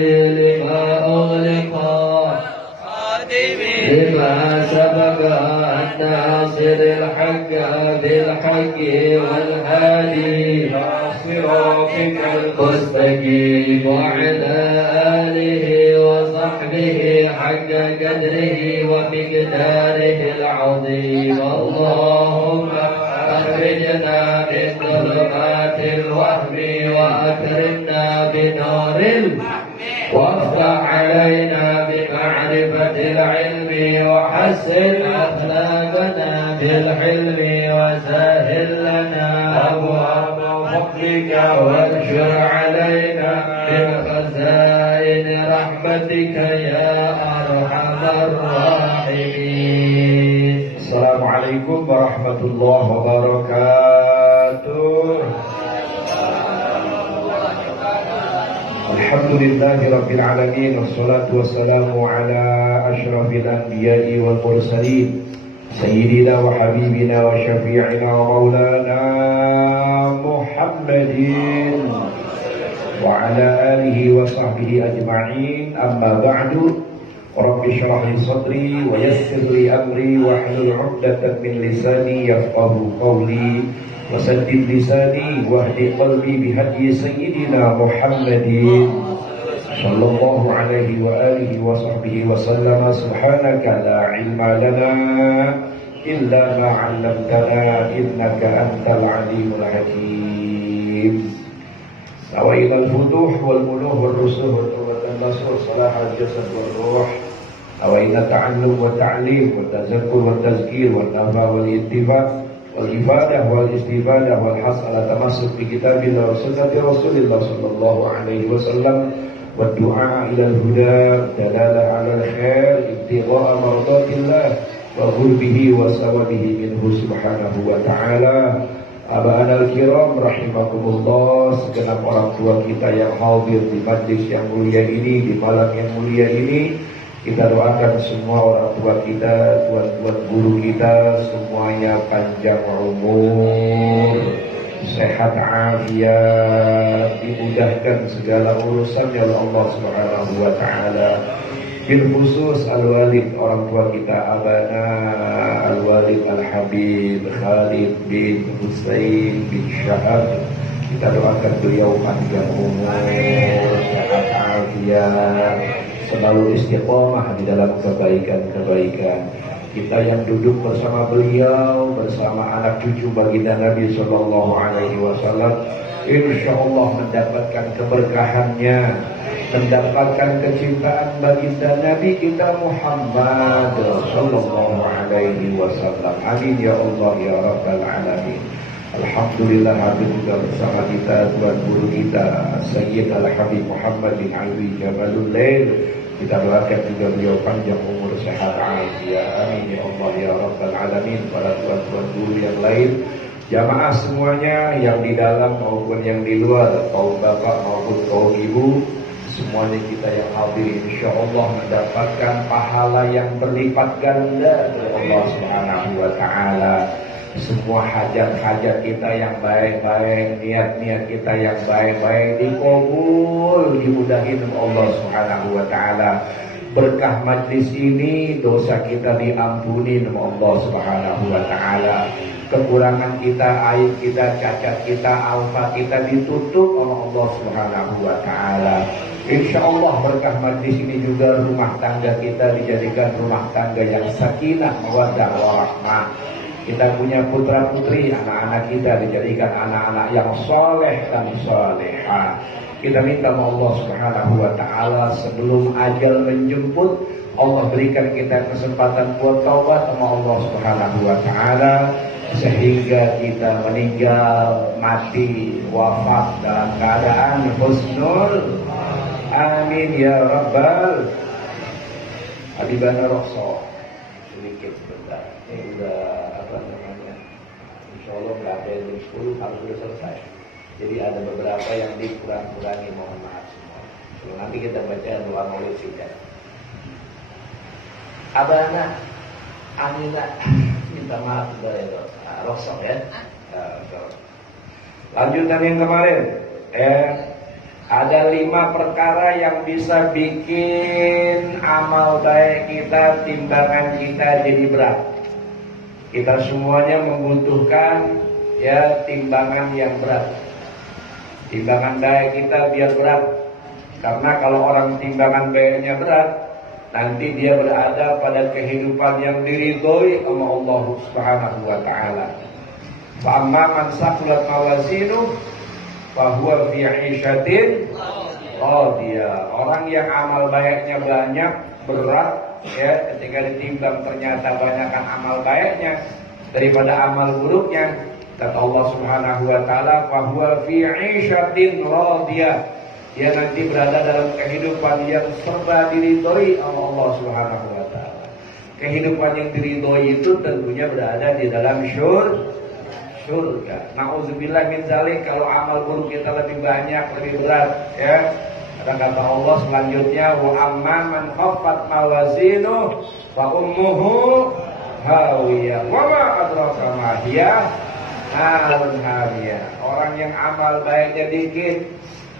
لما أغلق لما سبق الناصر الحق بالحق والهادي صراطك المستقيم وعلى آله وصحبه حق قدره ومقداره العظيم. اللهم أخرجنا من ظلمات الوهم وأكرمنا بنور وافتح علينا بمعرفة العلم وحسن أخلاقنا بالحلم وسهل لنا أبواب فضلك وانشر علينا من خزائن رحمتك يا أرحم الراحمين. السلام عليكم ورحمة الله وبركاته. Alhamdulillahi Rabbil Alamin. Wassalatu wassalamu ala ashrafil anbiya'i wal mursalin Sayyidina wa habibina wa syafi'ina wa maulana Muhammadin wa ala alihi wa sahbihi ajma'in. Amma ba'du. Rabbi shrah li sadri wa yassir li amri wa hlul 'uqdatam min lisani yafqahu qawli وسدد لساني واهد قلبي بهدي سيدنا محمد صلى الله عليه وآله وصحبه وسلم. سبحانك لا علم لنا إلا ما علمتنا إنك أنت العليم الحكيم. نوينا الفتوح والملوح والرسوح والتوبة النصر صلاح الجسد والروح. نوينا التعلم والتعليم والتذكر والتذكير والنفع والاتفاق والإفادة والاستفادة والحث على تمسك بكتاب الله وسنة رسول الله صلى الله عليه وسلم والدعاء إلى الهدى دلالة على الخير ابتغاء مرضات الله وقربه وثوابه منه سبحانه وتعالى. Aba'ana al-kiram rahimakumullah, segenap orang tua kita yang hadir di majlis yang mulia ini, di malam yang mulia ini, kita doakan semua orang tua kita, tuan-tuan guru kita, semuanya panjang umur, sehat afiat, dimudahkan segala urusannya oleh Allah Subhanahu wa taala. Bil khusus al-walid, orang tua kita Abana al-walid al-habib Khalid bin Husain bin Syahab. Kita doakan beliau panjang umur, sehat afiat, selalu istiqomah di dalam kebaikan-kebaikan. Kita yang duduk bersama beliau, bersama anak cucu baginda Nabi Sallallahu Alaihi Wasallam, insya Allah mendapatkan keberkahannya, mendapatkan kecintaan baginda Nabi kita Muhammad Sallallahu Alaihi Wasallam. Amin ya Allah ya Rabbal Alamin. Alhamdulillah hadir juga bersama kita tuan guru kita Sayyid Al-Habib Muhammad bin Alwi Jabalul Lail. Kita doakan juga beliau panjang umur, sehat afiat. Amin ya Allah ya Rabbal Alamin. Para tuan-tuan guru yang lain, jamaah semuanya yang di dalam maupun yang di luar, kaum bapak maupun kaum ibu, semuanya kita yang hadir insya Allah mendapatkan pahala yang berlipat ganda dari Allah Subhanahu wa taala. Semua hajat-hajat kita yang baik-baik, niat-niat kita yang baik-baik dikabul, dimudahin Allah Subhanahu wa taala. Berkah majlis ini, dosa kita diampuni oleh Allah Subhanahu wa taala. Kekurangan kita, aib kita, cacat kita, alfa kita ditutup oleh Allah Subhanahu wa taala. Insya Allah berkah majlis ini juga rumah tangga kita dijadikan rumah tangga yang sakinah, mawaddah, warahmah. Kita punya putra putri, anak-anak kita dijadikan anak-anak yang soleh dan solehah. Kita minta Allah Subhanahu wa taala sebelum ajal menjemput, Allah berikan kita kesempatan buat taubat sama Allah Subhanahu wa taala, sehingga kita meninggal, mati, wafat dalam keadaan husnul. Amin ya Rabbal. Habibana Rasul sedikit sebentar. Ini udah insya Allah nggak ada jam 10 harus sudah selesai. Jadi ada beberapa yang dikurang-kurangi, mohon maaf semua. Lalu nanti kita baca doa maulid singkat. Abana, Amina, minta maaf dari Rosok ya. Lanjutan yang kemarin, Ada 5 perkara yang bisa bikin amal baik kita, timbangan kita jadi berat. Kita semuanya membutuhkan ya timbangan yang berat. Timbangan baik kita biar berat. Karena kalau orang timbangan baiknya berat, nanti dia berada pada kehidupan yang diridhoi sama Allah Subhanahu wa taala. Fa amma man saqulat mawazinuhu fahuwa fi 'ishatin radiyah. Orang yang amal baiknya banyak, berat ya, ketika ditimbang ternyata banyakkan amal baiknya daripada amal buruknya, kata Allah Subhanahu wa taala, fahuwa fi 'ishatin radiyah. Dia nanti berada dalam kehidupan yang serba diridhoi oleh Allah Subhanahu wa taala. Kehidupan yang diridhoi itu tentunya berada di dalam surga. Nauzubillah min zalik, kalau amal buruk kita lebih banyak, lebih berat ya. Kata Allah selanjutnya, wa amman man khaffat mawazinuhu fa ummuhu hawiyah wa ma adraka ma hiya narun hamiyah. Orang yang amal baiknya dikit,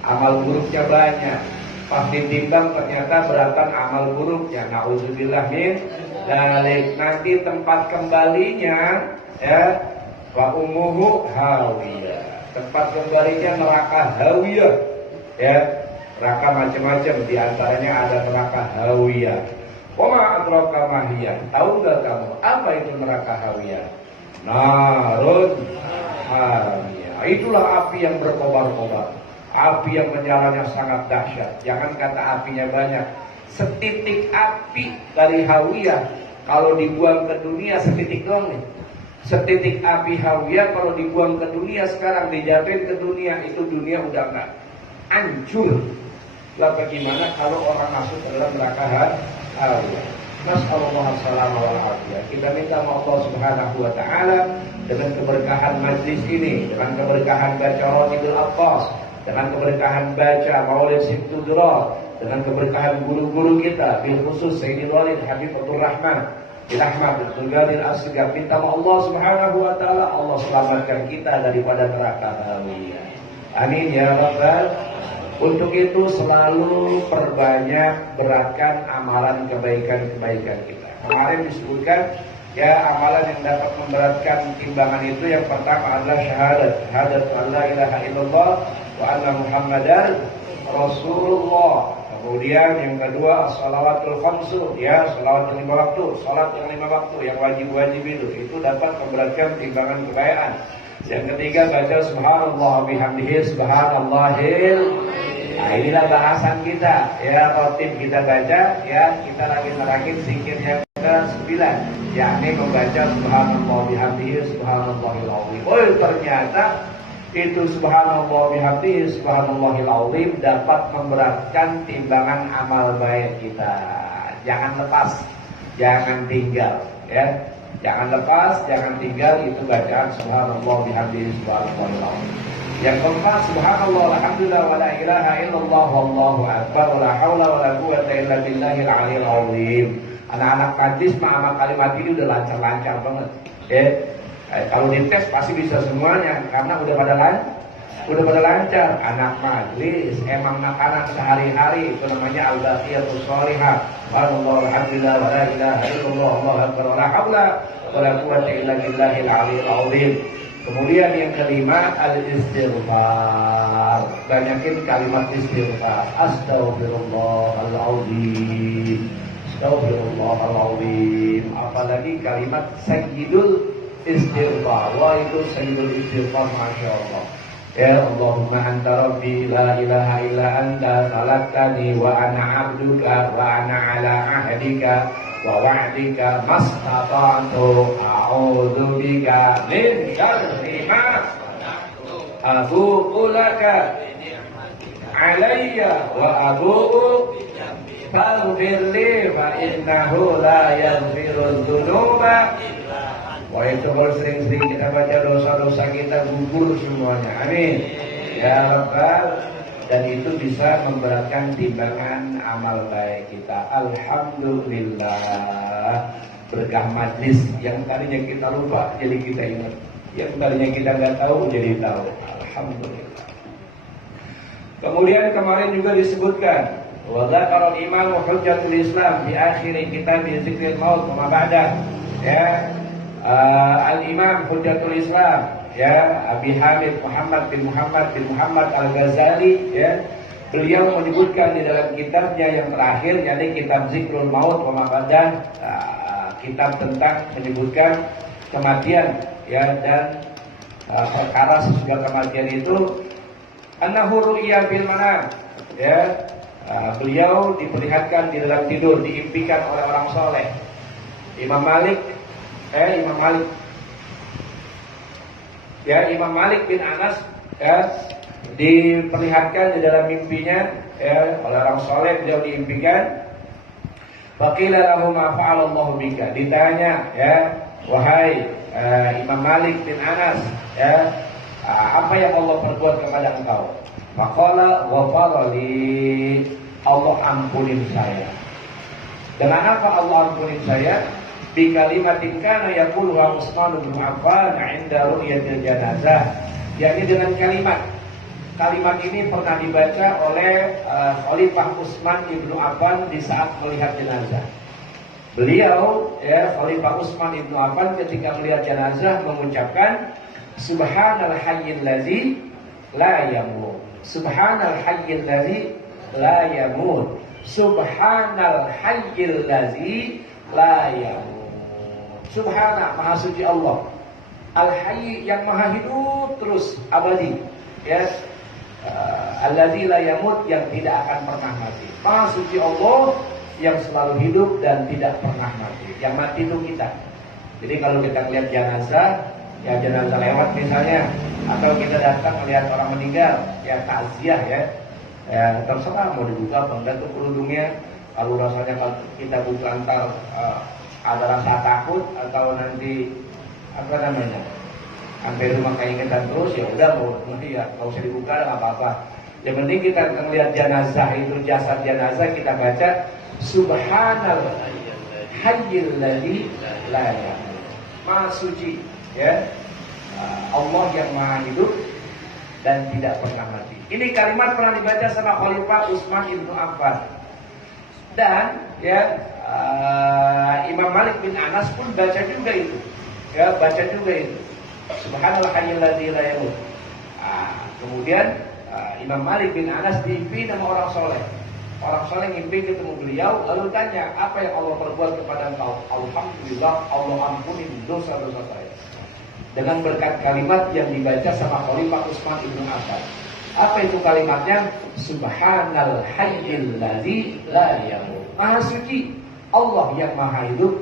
amal buruknya banyak, pas ditimbang ternyata beratan amal buruknya. Nauzubillah min zalik. Nanti tempat kembalinya ya, wa ummuhu hawiyah, tempat kembalinya neraka hawiyah ya. Neraka macam-macam, diantaranya ada neraka hawiyah. Wa ma adraka ma hiya. Tahu enggak kamu apa itu neraka hawiyah? Narun hamiyah. Itulah api yang berkobar-kobar, api yang menyalanya sangat dahsyat. Jangan kata apinya banyak, setitik api dari hawiyah kalau dibuang ke dunia setitik doang nih. Setitik api hawiyah kalau dibuang ke dunia sekarang, dijatuhin ke dunia, itu dunia udah enggak, hancur. Lah bagaimana kalau orang masuk ke dalam neraka hawiyah? Nasallallahu alaihi wa sallam. Kita minta sama Allah Subhanahu wa taala dengan keberkahan majlis ini, dengan keberkahan baca Rabiul Abbas, dengan keberkahan baca Maulid Simtudra, dengan keberkahan guru-guru kita, bil khusus Sayyidil Walid Habibatur Rahman Ahmad Al-Ghazali Al-Asghar. Minta sama Allah Subhanahu wa taala, Allah selamatkan kita daripada neraka hawiyah. Amin ya rabbal. Untuk itu selalu perbanyak, beratkan amalan kebaikan-kebaikan kita. Kemarin disebutkan ya, amalan yang dapat memberatkan timbangan itu yang pertama adalah syahadat la ilaha illallah wa anna muhammadar rasulullah. Kemudian yang kedua as-shalawatul khamsu, ya, salawat yang 5 waktu, salat yang 5 waktu, yang wajib-wajib itu dapat memberatkan timbangan kebaikan. Yang ketiga baca subhanallah bihamdihi subhanallahil. Nah, inilah bahasan kita ya, rotib kita baca ya, kita lagi zikir yang ke-9, yakni membaca subhanallah bihamdihi subhanallahil azim. Oh, ternyata itu subhanallah bihamdihi subhanallahil azim dapat memberatkan timbangan amal baik kita. Jangan lepas, jangan tinggal ya. Jangan lepas, jangan tinggal itu bacaan subhanallah bihamdihi subhanallahil azim. Yang keempat, subhanallah alhamdulillah wa la ilaha illallah wallahu akbar wa la haula wa la quwwata illa billahil aliyil azim. Anak-anak kadis sama kalimat ini udah lancar-lancar banget ya. Kalau dites pasti bisa semuanya karena udah pada lancar. Anak majlis emang makanan sehari-hari itu namanya al-baqiyatus shalihah. Alhamdulillah wa la ilaha illallah wallahu akbar wa la haula wa la quwwata illa billahil aliyil azim. Kemudian yang kelima al-istighfar. Banyakin kalimat istighfar. Astaghfirullahaladzim, astaghfirullahaladzim. Apalagi kalimat sayyidul istighfar. Wah, itu sayyidul istighfar, masya Allah. Ya Allahumma anta rabbi la ilaha illa anta khalaqtani wa ana abduka wa ana ala ahdika wa wa'dika mastata'tu a'udzu bika min syarri ma abu'u laka alayya wa abu'u faghfir li fa innahu la yaghfiru dzunuba. Wah, itu kalau sering-sering kita baca dosa-dosa kita gugur semuanya. Amin ya Rabbal. Dan itu bisa memberatkan timbangan amal baik kita. Alhamdulillah. Berkah majlis yang tadinya kita lupa jadi kita ingat, yang tadinya kita nggak tahu jadi tahu. Alhamdulillah. Kemudian kemarin juga disebutkan wa dzakara al-imam hujjatul Islam di akhir kitab Zikrul Maut wa ma ba'da. Ya, al-imam hujjatul Islam, ya, Abi Hamid Muhammad bin Muhammad Al-Ghazali, ya, beliau menyebutkan di dalam kitabnya yang terakhir, yakni kitab Zikrul Maut wa ma ba'da, kitab tentang menyebutkan kematian, ya, dan perkara sesudah kematian itu, annahu ru'ya bil manam, ya, beliau diperlihatkan di dalam tidur, diimpikan oleh orang soleh. Imam Malik bin Anas, ya, diperlihatkan di dalam mimpinya, ya, oleh orang soleh. Beliau diimpikan. Faqila lahu ma fa'alallahu bika, ditanya, ya, wahai Imam Malik bin Anas, ya, apa yang Allah perbuat kepada engkau? Maqala ghafara li, Allah ampunin saya. Dengan apa Allah ampunin saya? Bi kalimatin kana yaquluha Utsman bin Affan 'inda ru'yatil janazah. Yakni dengan kalimat ini pernah dibaca oleh Khalifah Utsman bin Affan di saat melihat jenazah. Beliau, ya, Khalifah Utsman bin Affan ketika melihat jenazah mengucapkan Subhanal hayyil ladzi la yamut. Subhanal hayyil ladzi la yamut. Subhanal hayyil ladzi la yamut. Subhana, maha suci Allah. Al-hayy, yang maha hidup terus abadi, ya. Alladzi la yamut, yang tidak akan pernah mati. Maha suci Allah yang selalu hidup dan tidak pernah mati. Yang mati itu kita. Jadi kalau kita lihat jenazah, ya, jenazah lewat misalnya, atau kita datang melihat orang meninggal, ya, takziah, ya, ya, terserah mau dibuka apa enggak tuh kerudungnya. Kalau rasanya kalau kita buka antar ada rasa takut atau nanti apa namanya, sampai rumah keingetan terus, ya udah mau ya nggak usah dibuka, nggak apa-apa. Yang penting kita melihat jenazah itu, jasad jenazah, kita baca Subhanal hayyil ladzi la yamut. Maha suci, ya, Allah yang maha hidup dan tidak pernah mati. Ini kalimat pernah dibaca sama Khalifah Utsman bin Affan. Dan, ya, Imam Malik bin Anas pun baca juga itu. Ya, baca juga itu. Subhanallah hayyil ladzi la yamut. Kemudian Imam Malik bin Anas diimpi sama orang soleh. Orang soleh ngimpi ketemu beliau, lalu tanya, apa yang Allah perbuat kepada engkau? Alhamdulillah, Allah ampuni dosa-dosa saya. Dengan berkat kalimat yang dibaca sama Khalifah Utsman bin Affan. Apa itu kalimatnya? Subhanal hayyil ladzi la yamut. Maha suci Allah yang maha hidup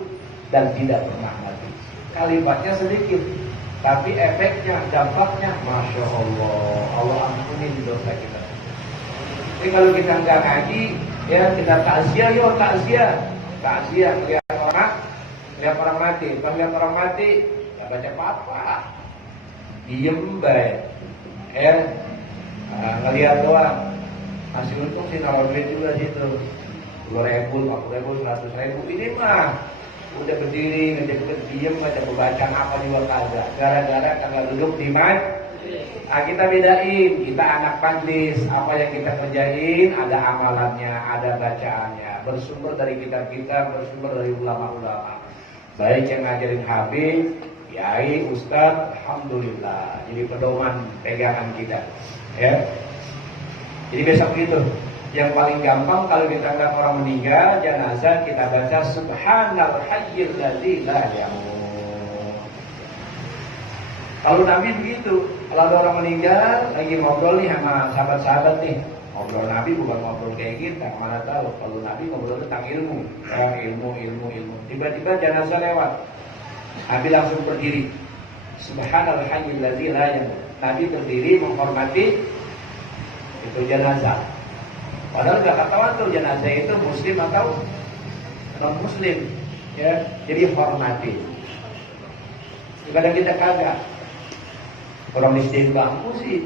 dan tidak pernah mati. Kalimatnya sedikit, tapi efeknya, dampaknya, masya Allah, Allah ampuni dosa kita. Jadi kalau kita nggak ngaji, ya, kita takziah, yo takziah, lihat orang mati, kalau lihat orang mati, nggak baca apa-apa, diem baik, ya, ngelihat doang. Masih untung sih naruh duit juga situ, 10.000, 40.000, 100.000. Ini mah udah berdiri, ngejek diem, baca pembacaan apa juga kagak. Gara-gara kagak duduk di kita bedain, kita anak pantis, apa yang kita kerjain, ada amalannya, ada bacaannya, bersumber dari kitab-kitab, bersumber dari ulama-ulama. Baik yang ngajarin Habib, Yai, Ustadz, alhamdulillah, jadi pedoman pegangan kita, ya. Jadi besok gitu. Yang paling gampang kalau kita ngeliat orang meninggal, jenazah, kita baca Subhanal hayyil ladzi la yamut. Kalau Nabi begitu, kalau ada orang meninggal, lagi ngobrol nih sama sahabat-sahabat nih, ngobrol Nabi bukan ngobrol kayak kita, mana tahu. Kalau Nabi ngobrol tentang ilmu, ilmu. Tiba-tiba jenazah lewat, Nabi langsung berdiri. Subhanal hayyil ladzi la yamut. Nabi berdiri menghormati itu jenazah. Padahal nggak ketahuan tuh jenazah itu muslim atau non muslim, ya. Jadi hormati. Kadang kita kagak. Orang di sini bangku sih,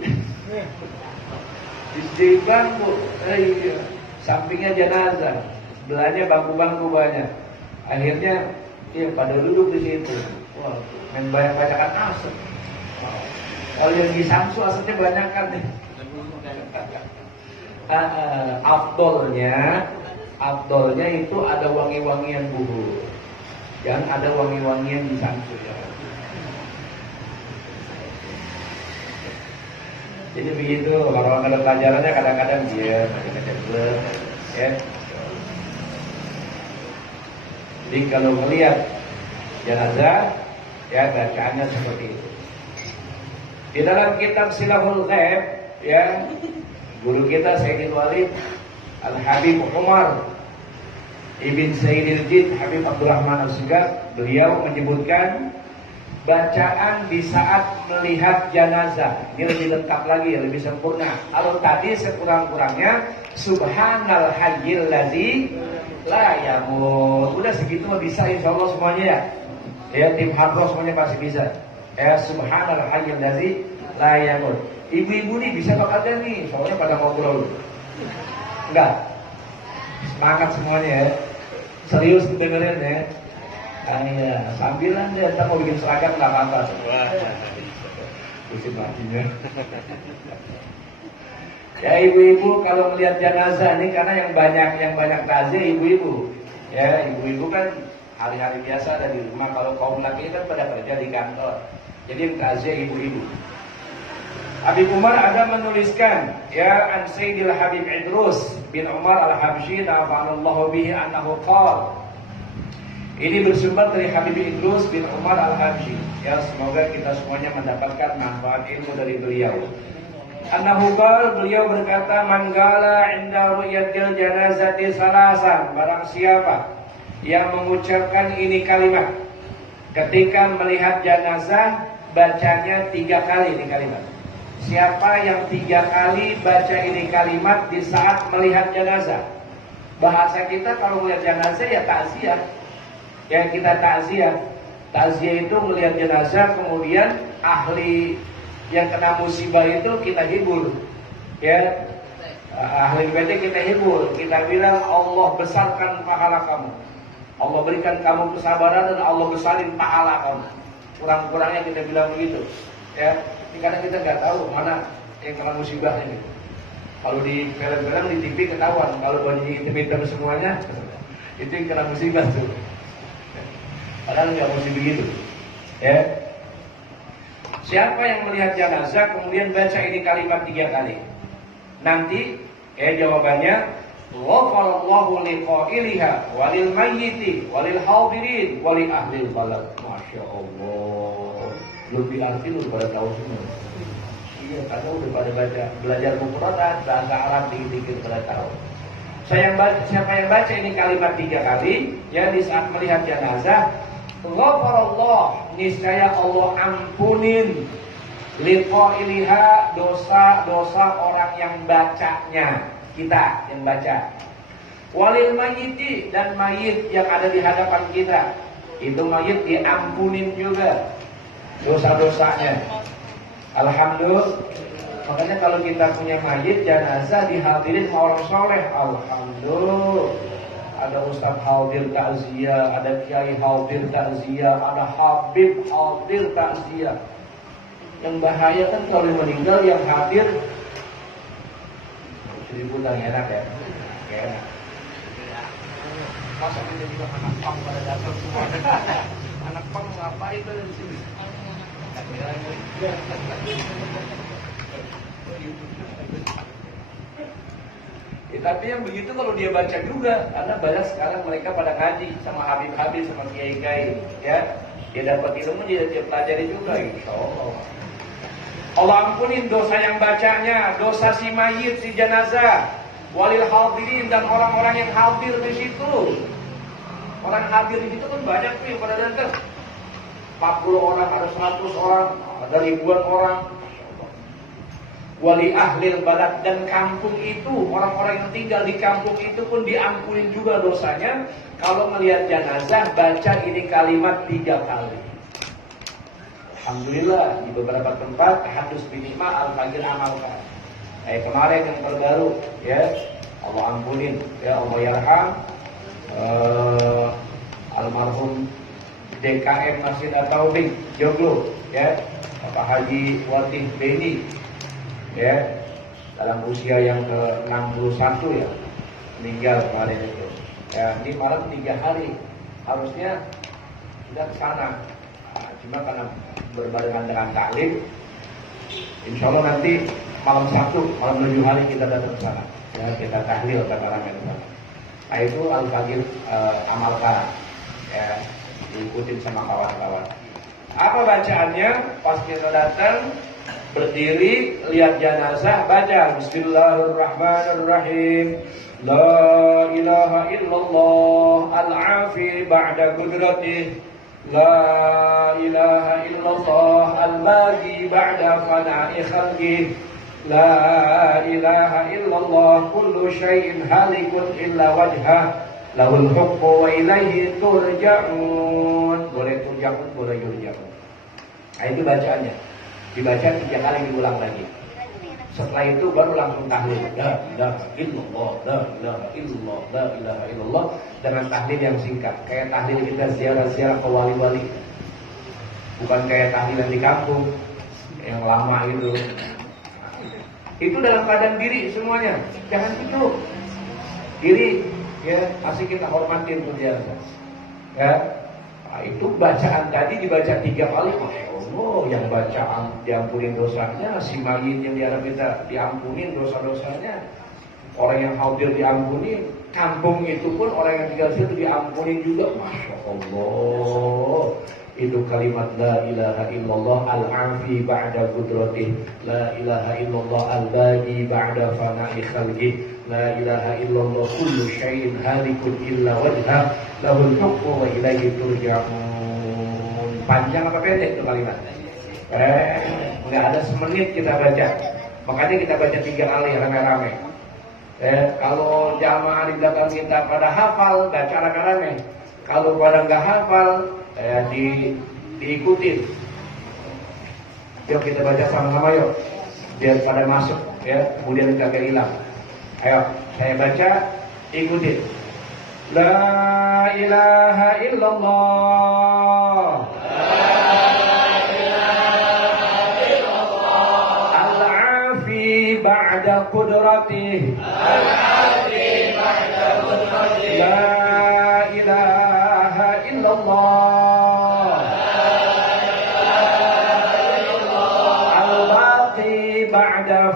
di sini bangku, iya. Sampingnya jenazah, sebelahnya bangku-bangku banyak. Akhirnya, ya pada duduk di situ. Wah, main banyak bacakan asap. Kalau yang di Samsu asapnya banyak kan nih. afdolnya itu ada wangi-wangian buhur, yang ada wangi-wangian di samping. Jadi begitu, kalau ada pelajarannya kadang-kadang dia ya. Jadi kalau melihat jenazah, ya bacaannya seperti itu. Di dalam kitab Silahul Ghaib, ya, guru kita Sayyidil Walid Al-Habib Umar Ibn Sayyidil Jid Habib Abdurrahman Al-Sigaf, beliau menyebutkan bacaan di saat melihat jenazah ini lebih lengkap lagi, lebih sempurna. Kalau tadi sekurang-kurangnya Subhanal Hayyil Ladzi la yamut. Udah segitu bisa insyaallah semuanya ya. Ya tim hadroh semuanya pasti bisa. Ya Subhanal Hayyil Ladzi la yamut. Ibu-ibu nih bisa bakal nih, soalnya pada ngobrol. Enggak. Semangat semuanya ya. Serius dengerin ya. Iya, sambilan dia ntar mau bikin seragam nggak apa-apa. Pusing hatinya. Ya ibu-ibu kalau melihat jenazah ini karena yang banyak takziah ibu-ibu. Ya ibu-ibu kan hari-hari biasa ada di rumah. Kalau kaum laki kan pada kerja di kantor. Jadi yang takziah ibu-ibu. Habib Umar ada menuliskan ya an Sayyidil Habib Idrus bin Umar Al-Habsyi nafa'anallahu bihi annahu qala. Ini bersumber dari Habib Idrus bin Umar Al-Habsyi. Ya, semoga kita semuanya mendapatkan manfaat ilmu dari beliau. Annahu qala, beliau berkata, man qala 'inda ru'yatil janazati salasan, barang siapa yang mengucapkan ini kalimat ketika melihat jenazah, bacanya 3 kali ini kalimat. Siapa yang 3 kali baca ini kalimat di saat melihat jenazah? Bahasa kita kalau melihat jenazah ya takziah. Yang kita takziah itu melihat jenazah, kemudian ahli yang kena musibah itu kita hibur, ya, ahli ibadah kita hibur, kita bilang Allah besarkan pahala kamu, Allah berikan kamu kesabaran dan Allah besarin pahala kamu. Kurang-kurangnya kita bilang begitu, ya. Karena kita nggak tahu mana yang kena musibah ini. Kalau di film-film di TV ketahuan, kalau bajunya hitam-hitam semuanya itu yang kena musibah tuh. Padahal nggak mesti begitu, ya. Siapa yang melihat jenazah kemudian baca ini kalimat 3 kali, nanti jawabannya ghafarallahu liqa'iliha walil mayyiti walil hadirin wali ahlil balad. Masya Allah, lebih arti lu pada tahu semua. Iya, karena udah pada belajar Quran, bahasa Arab dikit-dikit pada tahu. Siapa yang baca ini kalimat 3 kali, ya di saat melihat jenazah, ghafarallah, niscaya Allah ampunin liqa'iliha, dosa-dosa orang yang bacanya, kita yang baca. Walil mayyiti, dan mayit yang ada di hadapan kita, itu mayit diampunin juga dosa-dosanya. Alhamdulillah. Makanya kalau kita punya mayit jenazah dihadirin orang soleh, alhamdulillah. Ada Ustaz hadir takziah, ada Kiai hadir takziah, ada Habib hadir takziah. Yang bahaya kan kalau meninggal yang hadir jadi pulang enak ya, enak. Masa kita juga anak pang pada datang semua. Anak pang ngapain itu di sini? Tapi yang begitu kalau dia baca juga, karena banyak sekarang mereka pada ngaji sama Habib-Habib sama Kiai-Kiai, ya, dia dapat ilmu dia pelajari juga, insya Allah. Allah ampunin dosa yang bacanya, dosa si mayit, si jenazah, walil hadirin, dan orang-orang yang hadir di situ. Orang hadir di situ kan banyak tuh yang pada datang. 40 orang, ada 100 orang, ada ribuan orang. Wali ahlil balad, dan kampung itu, orang-orang yang tinggal di kampung itu pun diampunin juga dosanya kalau melihat jenazah baca ini kalimat 3 kali. Alhamdulillah di beberapa tempat hadis binima al-fajr amalkan. Kemarin yang terbaru, ya, Allah ampunin, ya Allah yarham almarhum DKM Masjid At-Taubik Joglo, ya, Bapak Haji Watih Beni, ya, dalam usia yang ke-61 ya, meninggal kemarin itu. Ya, ini malam 3 hari, harusnya sudah ke sana. Nah, cuma karena berbarengan dengan taklim, insya Allah nanti malam Sabtu, malam 7 hari kita datang ke sana. Ya, kita tahlil kata ramai di sana. Nah itu Al-Fadil amalkan, ya, diikutin sama kawan-kawan. Apa bacaannya? Pas kita datang, berdiri, lihat jenazah, baca Bismillahirrahmanirrahim. La ilaha illallah al-afi ba'da qudratih. La ilaha illallah al-baqi ba'da fana'i khalqih. La ilaha illallah kullu syai'in halikun illa wajhah. Lahul hukmu wa ilaihi turja'un. Boleh turja'un, boleh yurja'un. Nah itu bacaannya. Dibaca 3 kali, diulang lagi. Setelah itu baru langsung tahlil. La ilaha illallah, la ilaha illallah, la ilaha illallah. Dengan tahlil yang singkat. Kayak tahlil kita ziarah-ziarah ke wali-wali. Bukan kayak tahlil yang di kampung yang lama itu. Itu dalam keadaan diri semuanya. Jangan duduk. Diri, ya, masih kita hormatin penjelasan. Ya. Nah, itu bacaan tadi dibaca 3 kali. Masya Allah, yang bacaan diampunin dosanya, si mayit yang diharap kita diampunin dosa-dosanya, orang yang hadir diampunin, kampung itu pun orang yang tinggal situ diampunin juga. Masya Allah. Itu kalimat la ilaha illallah al-afi ba'da qudratih. La ilaha illallah al-baqi ba'da fana'i khalqih. La ilaha illallah kullu syai'in halikun illa wajhah. Lahul hukmu wa ilaihi turja'un. Panjang apa pendek itu kalimat? Enggak ada semenit kita baca. Makanya kita baca 3 kali rame-rame. Kalau jamaah di belakang kita pada hafal, baca rame-rame. Kalau pada nggak hafal, diikutin. Yuk kita baca sama-sama yuk, biar pada masuk ya, kemudian kagak hilang. Ayo, saya baca, ikutin. La ilaha illallah. Al-afi ba'da qudratih. Al-afi ba'da qudratih. La ilaha illallah.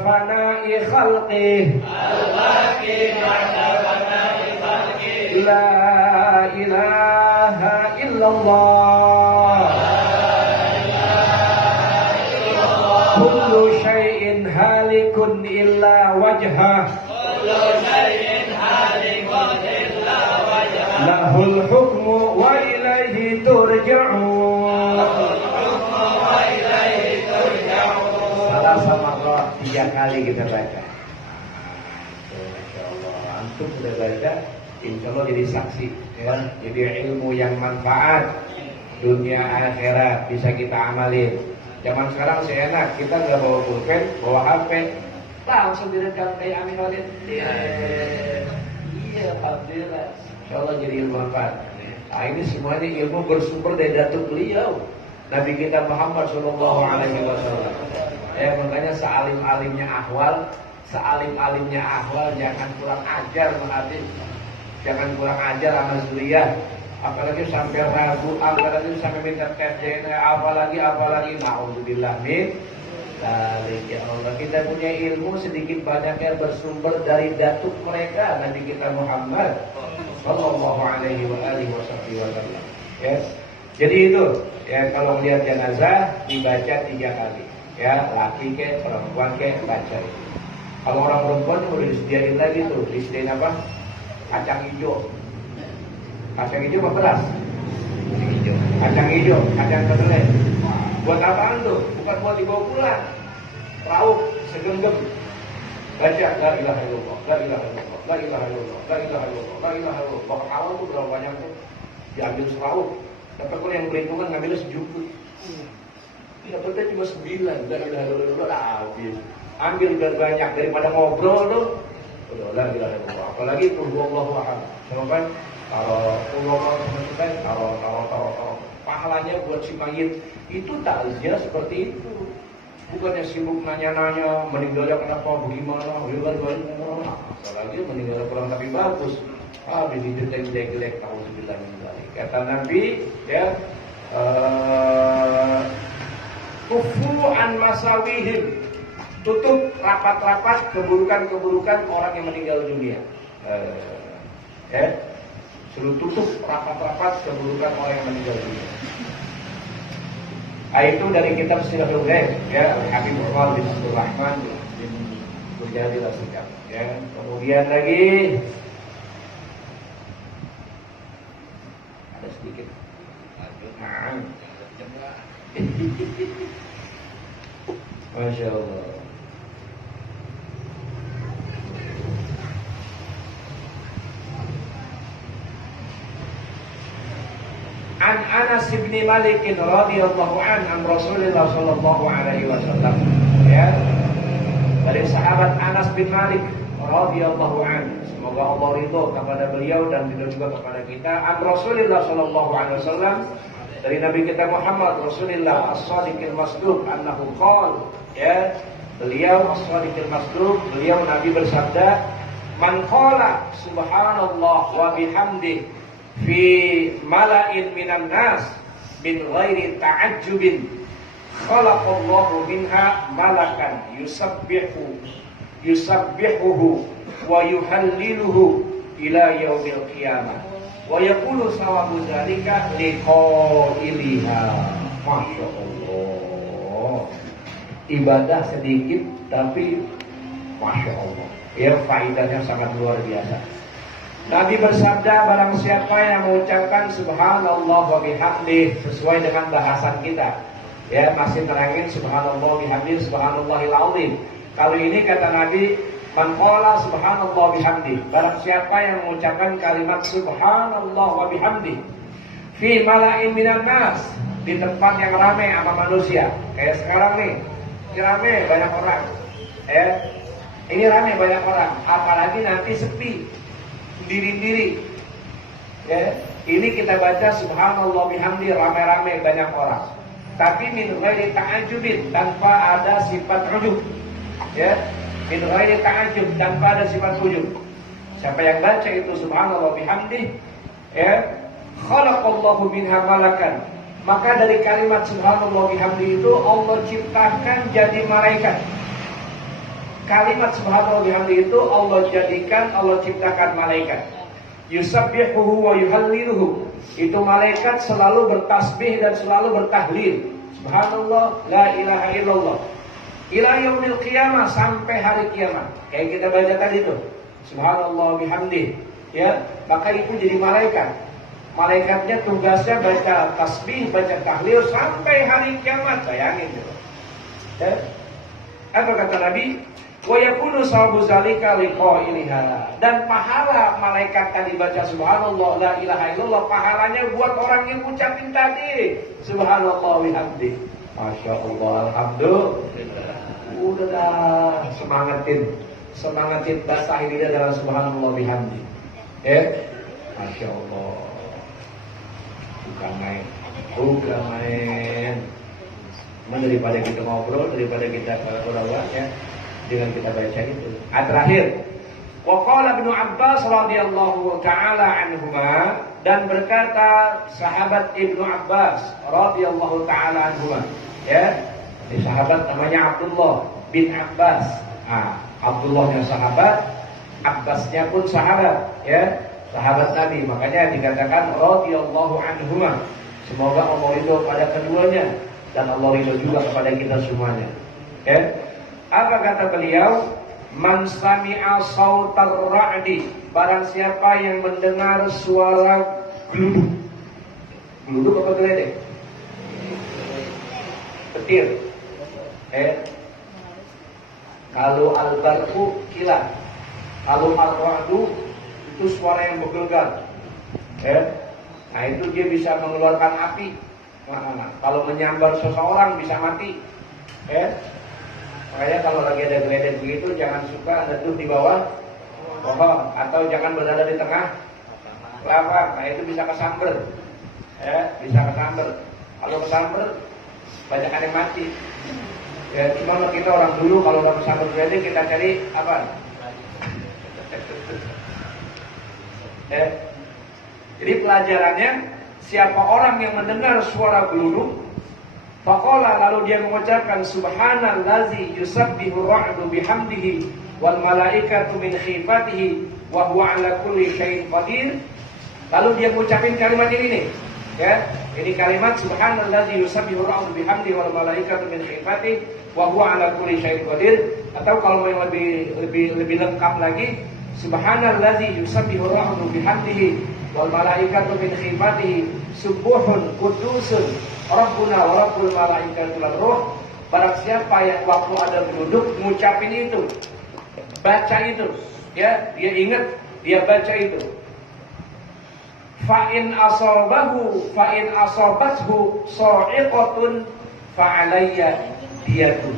Fana'i khalqih. Al-baqi ba'da fana'i khalqih. La ilaha illallah. Kullu syai'in halikun illa wajhah. Kullu syai'in halikun illa wajhah. Lahul hukmu wa ilaihi turja'un. Lahul hukmu wa ilaihi turja'un. Salah sama 3 kali kita baca. Masya Allah, antum sudah baca, insya Allah jadi saksi, ya. Jadi ilmu yang manfaat dunia akhirat bisa kita amalin. Zaman sekarang seenak, kita nggak bawa pulpen, bawa HP, langsung direkam kayak Amin Walid. Iya, alhamdulillah. Insya Allah jadi ilmu manfaat. Nah ini semuanya ilmu bersumber dari datuk beliau, Nabi kita Muhammad Sallallahu Alaihi Wasallam. Makanya sealim-alimnya ahwal, jangan kurang ajar menghadis, jangan kurang ajar amal zuriyah, apalagi sampai ragu, apalagi sampai minta tes DNA, apalagi naudzubillah min dzalik. Ya Allah, kita punya ilmu sedikit banyaknya bersumber dari datuk mereka Nabi kita Muhammad Sallallahu Alaihi Wasallam. Yes. Jadi itu ya, kalau melihat jenazah dibaca 3 kali. Ya, laki ke, perempuan ke, baca itu. Kalau orang perempuan udah disediain lagi tuh, disediain apa? Kacang hijau. Kacang hijau apa beras? Kacang hijau, kacang kedelai. Buat apaan tuh? Bukan buat dibawa pulang. Lauk segenggam. Baca la ilaha illallah, la ilaha illallah, la ilaha illallah, la ilaha illallah, la ilaha illallah. Bakal awal tuh berapa banyak tuh? Diambil selauk. Tapi kalau yang berhitungan ngambilnya sejumput. Dapatnya cuma 9, la ilaha illallah habis. Ambil biar banyak daripada ngobrol tuh. La ilaha illallah. Apalagi tuh Allahu ahad. Sama kan? Taruh. Pahalanya buat si mayit itu takziah seperti itu. Bukannya sibuk nanya-nanya meninggalnya kenapa, bagaimana, bagaimana. Apalagi meninggalnya kurang tapi bagus. Dididik jelek-jelek, ta'udzubillah min dzalik. Kata Nabi, ya, kufu an masawihim, tutup rapat-rapat keburukan-keburukan orang yang meninggal dunia. Ya, suruh tutup rapat-rapat keburukan orang yang meninggal dunia. Itu dari kitab Silatul Ghaib, ya, Habib Umar bin Abdul Rahman bin Mujahid al-Sikam. Ya, kemudian lagi ada sedikit. Masya Allah. An Anas bin Malik radhiyallahu an Rasulullah sallallahu alaihi wasallam. Ya. Dari sahabat Anas bin Malik radhiyallahu an. Semoga Allah ridho kepada beliau dan ridho juga kepada kita. An Rasulullah sallallahu alaihi wasallam, dari Nabi kita Muhammad Rasulullah as-Shadiqil Masduq annahu qala, ya, beliau as-Shadiqil Masduq, beliau Nabi bersabda, man qala subhanallah wa bihamdi fi mala'in minan nas min ghairi ta'ajjubin khalaqallahu minha malakan yusabbihuhu wa yuhalliluhu ila yaumil qiyamah wa yaqulu sawabu dzalika liqailiha. Masya Allah, ibadah sedikit tapi Masya Allah, ya, faedahnya sangat luar biasa. Nabi bersabda, barang siapa yang mengucapkan subhanallah wa bihamdih sesuai dengan bahasan kita, ya, masih terangin subhanallah wa bihamdih subhanallahil azim. Kalau ini kata Nabi, man qala subhanallah wa bihamdih, barang siapa yang mengucapkan kalimat subhanallah wa bihamdih fi mala'in minan nas, di tempat yang ramai sama manusia. Kayak sekarang nih, ini ramai banyak orang, ini ramai banyak orang, apalagi nanti sepi, diri-diri, ya, ini kita baca subhanallah bihamdi ramai-ramai banyak orang, tapi min ghairi ta'ajjubin, tanpa ada sifat ujub, ya, min ghairi ta'ajjub, tanpa ada sifat ujub. Siapa yang baca itu subhanallah bihamdi, ya, khalaqallahu minha malakan, maka dari kalimat subhanallah bihamdi itu Allah ciptakan jadi malaikat. Kalimat subhanallah bihamdi itu Allah jadikan, Allah ciptakan malaikat. Yusabbihuhu wa yuhalliluhu. Itu malaikat selalu bertasbih dan selalu bertahlil. Subhanallah, la ilaha illallah. Ila yaumil qiyamah, sampai hari kiamat. Kayak kita baca tadi itu. Subhanallah bihamdi. Ya, maka itu jadi malaikat. Malaikatnya tugasnya baca tasbih, baca tahlil sampai hari kiamat. Bayangin gitu. Ya. Apa kata Nabi? Wa yakunu sawabu zalika liqailiha, dan pahala malaikat tadi baca subhanallah la ilaha illallah, pahalanya buat orang yang ucapin tadi subhanallah bihamdi. Masya Allah, alhamdulillah. Udah dah, semangatin basah ini dalam subhanallah bihamdi. Masya Allah, bukan main. Daripada kita ngobrol, daripada kita berawak, ya, dengan kita baca itu. Terakhir, waqala Ibnu Abbas radhiyallahu taala anhuma, dan berkata sahabat Ibnu Abbas radhiyallahu taala anhuma, ya, ini sahabat namanya Abdullah bin Abbas. Abdullahnya sahabat, Abbasnya pun sahabat, ya, sahabat Nabi, makanya dikatakan radhiyallahu anhuma. Semoga Allah ridho pada keduanya dan Allah ridho juga kepada kita semuanya, ya. Apa kata beliau? Man sami'a sautar ra'di, barang siapa yang mendengar suara geluduk. Geluduk apa geledek? Petir. Kalau al-barqu kilat. Kalau ar-ra'du itu suara yang bergelegar. Nah, itu dia bisa mengeluarkan api. Kalau menyambar seseorang bisa mati. Makanya kalau lagi ada geledek begitu, jangan suka duduk di bawah pohon, atau jangan berada di tengah kelapa. Nah, itu bisa kesamber, bisa kesamber. Kalau kesamber, banyak yang mati. Ya, cuma kita orang dulu kalau dalam satu geledek kita cari apa? Ya. Jadi pelajarannya, siapa orang yang mendengar suara geluduk, faqala, lalu dia mengucapkan subhanallazi yusabbihu ra'du bihamdihi wal malaikatu min khifatihi wa huwa ala kulli syai'in qadir. Lalu dia mengucapkan kalimat ini nih. Ya, ini kalimat subhanallazi yusabbihu ra'du bihamdihi wal malaikatu min khifatihi wa huwa ala kulli syai'in qadir, atau kalau mau yang lebih lengkap lagi, subhanallazi yusabbihu ra'du bihamdihi wal malaikatu min khifatihi subuhun qudusun rabbuna wa rabbul malaikati wal ruh. Barang siapa yang waktu ada duduk ngucapin itu, baca itu, ya, dia ingat, dia baca itu. Fa in asabathu sa'iqatun fa alayya diyatu.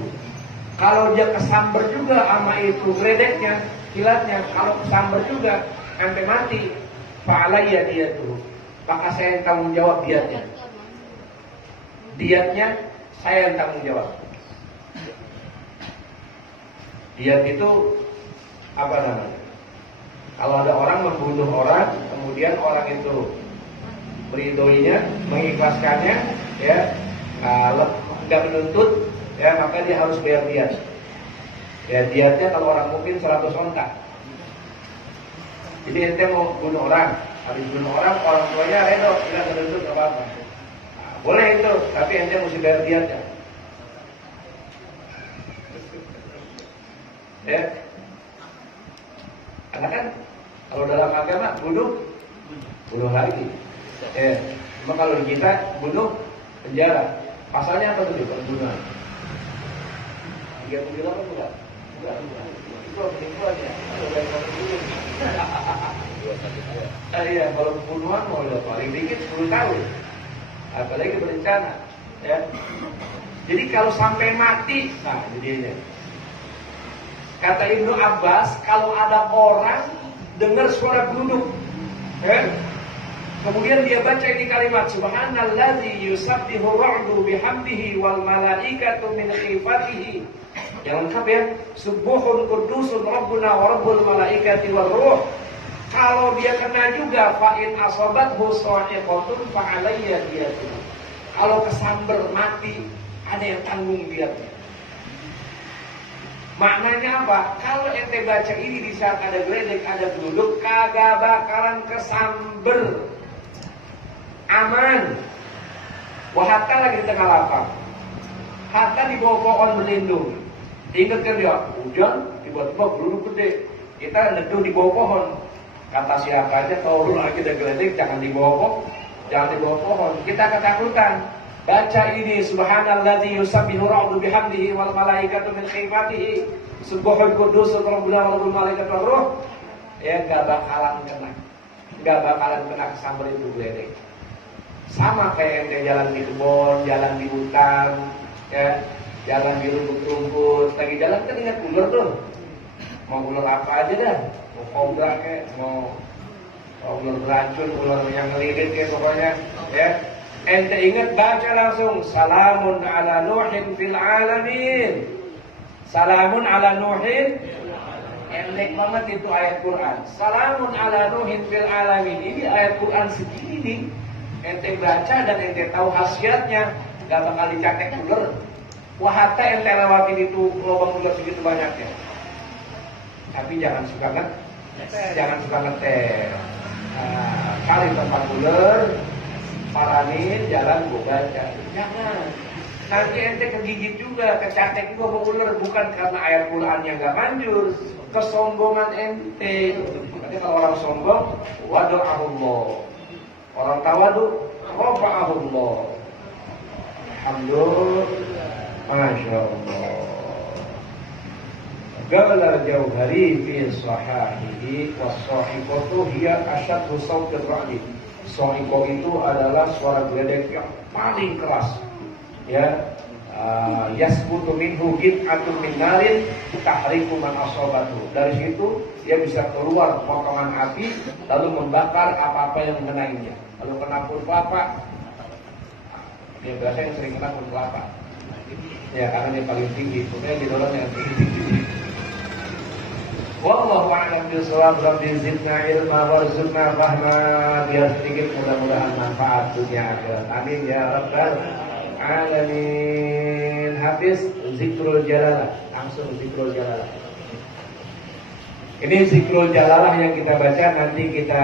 Kalau dia kesamber juga sama itu geledeknya, kilatnya, kalau kesamber juga sampai mati, fa alayya diyatu, maka saya yang tanggung jawab diatnya. Diatnya saya yang tanggung jawab. Diat itu apa namanya? Kalau ada orang membunuh orang, kemudian orang itu meridhoinya, mengikhlaskannya, ya, nggak menuntut, ya, maka dia harus bayar diat. Ya, diatnya kalau orang mungkin 100 onta. Jadi ente mau bunuh orang, habis bunuh orang tuanya redo, tidak menuntut apa-apa. Nah, boleh itu, tapi ente mesti bayar diatnya. Ya, karena kan kalau dalam agama bunuh lagi. Ya, cuma kalau di kita bunuh penjara. Pasalnya apa tuh? Pembunuhan. 38 enggak? Enggak. Itu penipuannya. Iya, kalau pembunuhan mau paling dikit 10 tahun. Apalagi berencana, ya. Jadi kalau sampai mati, nah jadinya. Kata Ibnu Abbas, kalau ada orang dengar suara geluduk, ya, kemudian dia baca ini kalimat subhanallazi yusabbihu ra'du bihamdihi wal malaikatu min khifatihi. Yang lengkap ya, subuhun qudusun rabbuna wa rabbul malaikati wal ruh. Kalau dia kena juga fa in asabathu sa'iqatun fa alayya diyatu. Kalau kesamber mati, ada yang tanggung diatnya. Maknanya apa? Kalau ente baca ini di saat ada geledek, ada geluduk, kagak bakalan kesamber. Aman. Wah, Hatta lagi di tengah lapang. Hatta di bawah pohon berlindung. Ingat kan dia, hujan, tiba-tiba geluduk gede. Kita neduh di bawah pohon. Kata siapa aja, kalau lagi ada geledek, jangan di bawah pohon. Kita ketakutan. Baca ini subhanallazi yusabbihu ra'du bihamdihi wal malaikatu min khifatihi subuhul qudus rabbuna wa rabbul malaikati wal ruh. Ya, enggak bakalan kena kesamber itu geledek. Sama kayak ente jalan di kebun, jalan di hutan, ya, jalan di rumput-rumput, lagi jalan kan ingat ular tuh. Mau ular apa aja dah, mau kobra kayak, mau ular beracun, ular yang ngelilit kayak pokoknya, ya. Ente ingat baca langsung salamun ala nuhin fil alamin. Salamun ala nuhin. Endek banget itu ayat Quran. Salamun ala nuhin fil alamin. Ini ayat Quran segini nih. Ente baca dan ente tahu khasiatnya, gak bakal dicatek ular. Wah, hatta ente lewatin itu lubang ular segitu banyaknya. Tapi jangan suka ngetes. Cari tempat ular, paranin, jalan gue baca. Jangan. Nanti ente kegigit juga, kecatek juga sama ular. Bukan karena ayat Qurannya gak manjur, kesombongan ente. Makanya kalau orang sombong, wadu'ahullah. Orang tawadu, rafa'ahullah. Alhamdulillah. Masya Allah. Qala Jauhari fi sahihi was-sahiqatu hiya asyaddu sautir ra'di. Sahiqah itu adalah suara geledek yang paling keras. Ya, yasbutu minhu qit'atun min narin tahriqu man asabatu. Dari situ dia bisa keluar potongan api lalu membakar apa-apa yang mengenainya. Lalu kena pur kelapa. Dia biasa yang sering kena pur kelapa. Ya, karena dia paling tinggi, kemudian didorong yang tinggi. Wallahu a'lam bishawab. Rabbi zidna ilma warzuqna fahma. Biar sedikit mudah-mudahan manfaat dunia akhirat. Amin ya rabbal alamin. Habis zikrul jalalah, langsung zikrul jalalah. Ini zikrul jalalah yang kita baca, nanti kita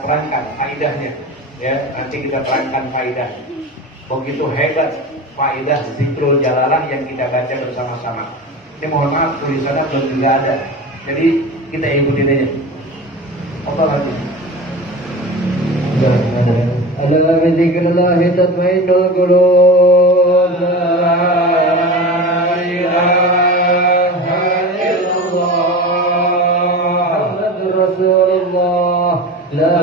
terangkan faidahnya. Ya, nanti kita terangkan faidah. Begitu hebat faidah zikrul jalalah yang kita baca bersama-sama. Ini mohon maaf tulisannya belum juga ada. Jadi kita ikutin aja. Apa lagi? Ala bi dzikrillah tatma'innul qulub. La ilaha illallah Muhammadur Rasulullah. La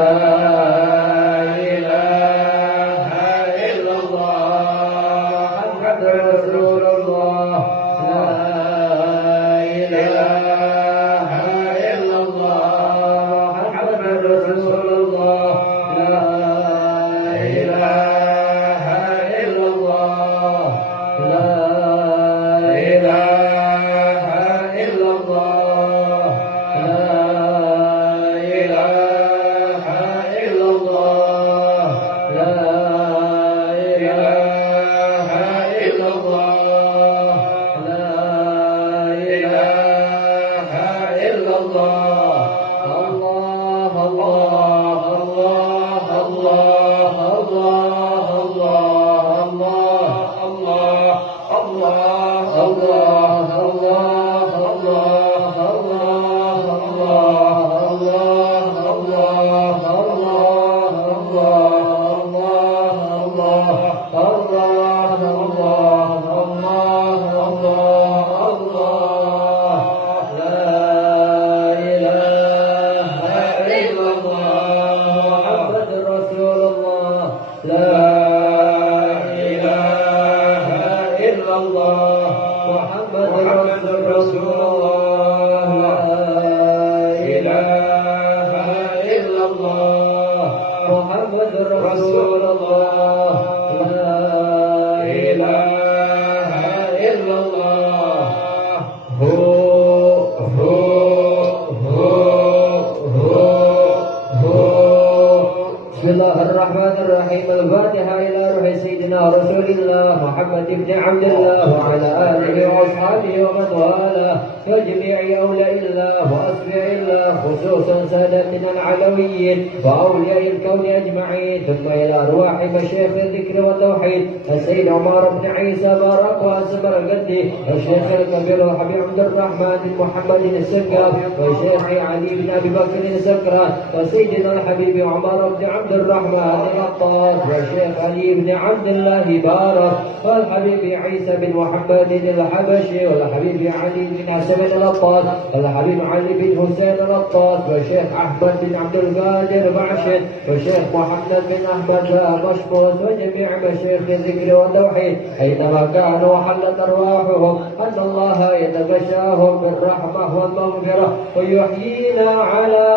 Bismillahirrahmanirrahim. Al-Fatihah ila ruhi Sayyidina Rasulillah Muhammad ibn Abdullah wa ala alihi wa ashabihi wa man wala wa jami'i awliya'illah wa asfi'illah khususan sadatina al-alawiyyin wa awliya'il kawni ajma'in thumma ila arwahi mashayikh al-dhikr wa tawhid Sayyid Umar ibn Isa Barak wa Asbar al-Gaddi Shaykh al-Kabir wa Habib Abdul Rahman Muhammad al-Saqqaf wa Shaykh Ali ibn Abi Bakr al-Sakran wa Sayyidina al-Habib Umar ibn Abdul Rahman al-Attas wa Shaykh Ali ibn Abdullah Barak wal Habib Isa bin Muhammad al-Habashi wal Habib Ali bin Hasan al-Attas wal Habib Ali bin Husain al-Attas wa Shaykh Ahmad bin Abdul Qadir Ba'shid wa Shaykh Muhammad bin Ahmad Mashmud wa jami' مشايخ الذكر والتوحيد أينما كانوا حلت أرواحهم أن الله يتغشاهم بالرحمة والمغفرة ويحيينا على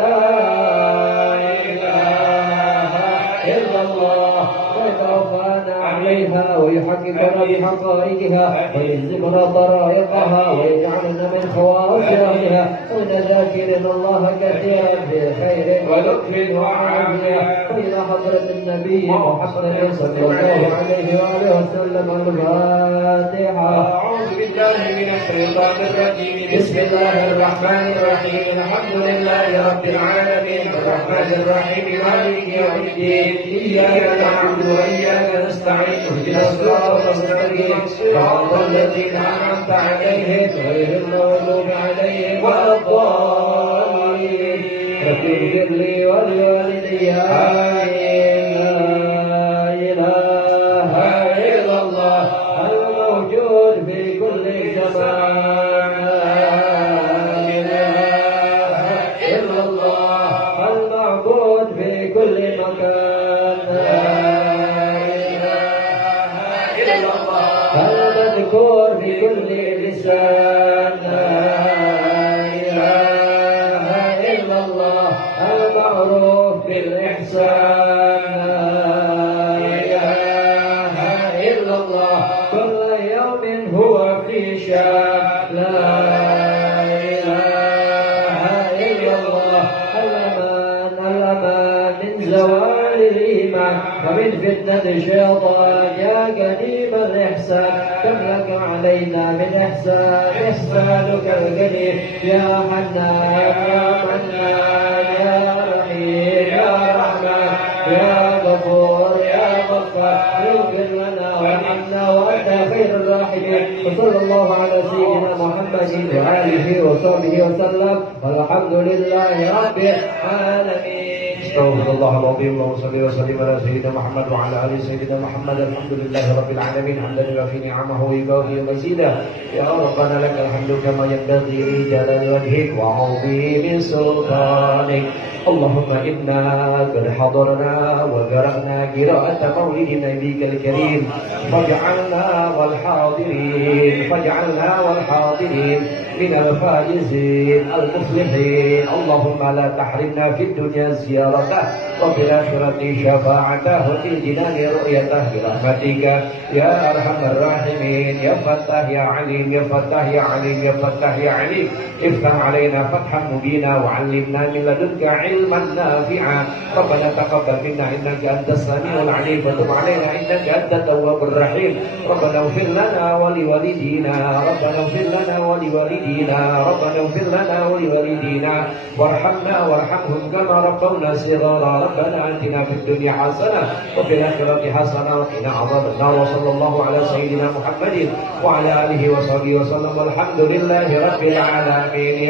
لا إله إلا الله ويتوفانا عليها ويحققنا بحقائقها ويلزمنا طرائقها ويجعلنا من خواص أهلها ونذاكرنا الله كثيرا بخير ولطف وعافية وإلى حضرة النبي محمد صلى الله عليه وآله وسلم. الفاتحة. أعوذ بالله من الشيطان الرجيم. بسم الله الرحمن الرحيم. الحمد لله رب العالمين الرحمن الرحيم مالك يوم الدين. إياك نعبد وإياك نستعين. اهدنا الصراط المستقيم صراط الذين أنعمت عليهم غير المغضوب عليهم ولا الضالين. رب اغفر لي ولوالدي آمين. لا إله إلا الله الموجود في كل زمان. لا إله إلا الله المعبود في كل مكان. لا إله إلا الله المذكور في كل لسان. لا إله إلا الله المعروف بالإحسان. لا إله إلا الله كل زوال الإيمان ومن فتنة الشيطان يا قديم الإحسان كم لك علينا من إحسانك القديم يا حنان يا منان يا رحيم يا رحمن يا غفور يا غفار اغفر لنا وارحمنا وأنت خير الراحمين وصلى الله على سيدنا محمد وآله وصحبه وسلم والحمد لله رب العالمين. استغفر الله العظيم اللهم صل وسلم على سيدنا محمد وعلى ال سيدنا محمد الحمد لله رب العالمين حمدا يوافي نعمه ويكافئ مزيدا يا ربنا لك الحمد كما ينبغي لجلال وجهك وعظيم سلطانك اللهم إنا قد حضرنا وقرأنا قراءة مولد نبيك الكريم فاجعلنا والحاضرين من الفائزين المفلحين اللهم لا تحرمنا في الدنيا زيارته وفي الآخرة شفاعته وفي الجنان رؤيته برحمتك يا أرحم الراحمين يا فتاح يا عليم يا فتاح يا عليم يا فتاح يا عليم افتح علينا فتحا مبينا وعلمنا من لدنك علما نافعا ربنا تقبل منا إنك أنت السميع العليم وتب علينا إنك أنت التواب الرحيم ربنا اغفر لنا ولوالدينا ربنا اغفر لنا ولوالدينا ربنا اغفر لنا ولوالدينا وارحمنا وارحمهم كما ربونا صغارا ربنا آتنا في الدنيا حسنة وفي الآخرة حسنة وقنا عذاب النار وصلى الله على سيدنا محمد وعلى آله وصحبه وسلم والحمد لله رب العالمين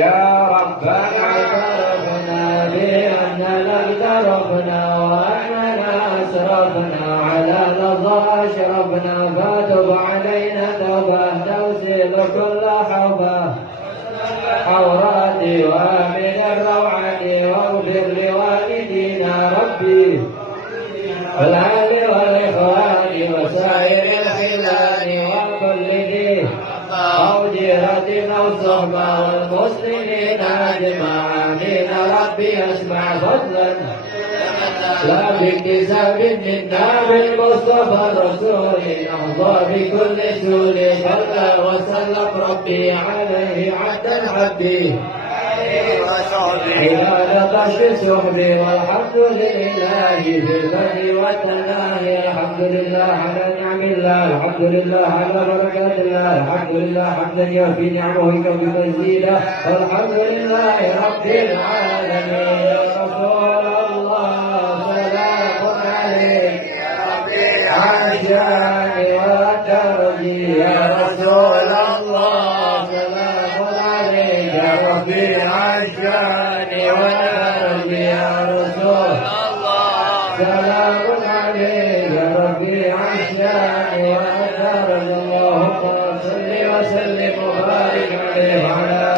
يا ربنا اعترفنا بأننا اقترفنا وأننا أسرفنا على لظى أشرفنا فتب علينا توبة تغسل كل حوبة عوراتي ومن الروعة واغفر لوالدينا ربي والأهل والإخوان وسائر الخلان وكل ذي أو جهة أو صحبة والمسلمين أجمعين ربي أسمع فضلا لا باكتساب منا بالمصطفى الرسول أرضى بكل سول صلى وسلم ربي عليه عد الحبي عبادة الصحب والحمد لله في البر والتناه الحمد لله على نعم الله الحمد لله على بركات الله الحمد لله حمدا يوفي نعمه يكفي مزيدا والحمد لله رب العالمين يا رسول الله سلام عليك عشان والترجي يا رسول الله سلام عليك يا ربي عشان والترجي يا رسول الله سلام عليك يا ربي عشان والترجي اللهم صل وسلم وبارك عليه وعلى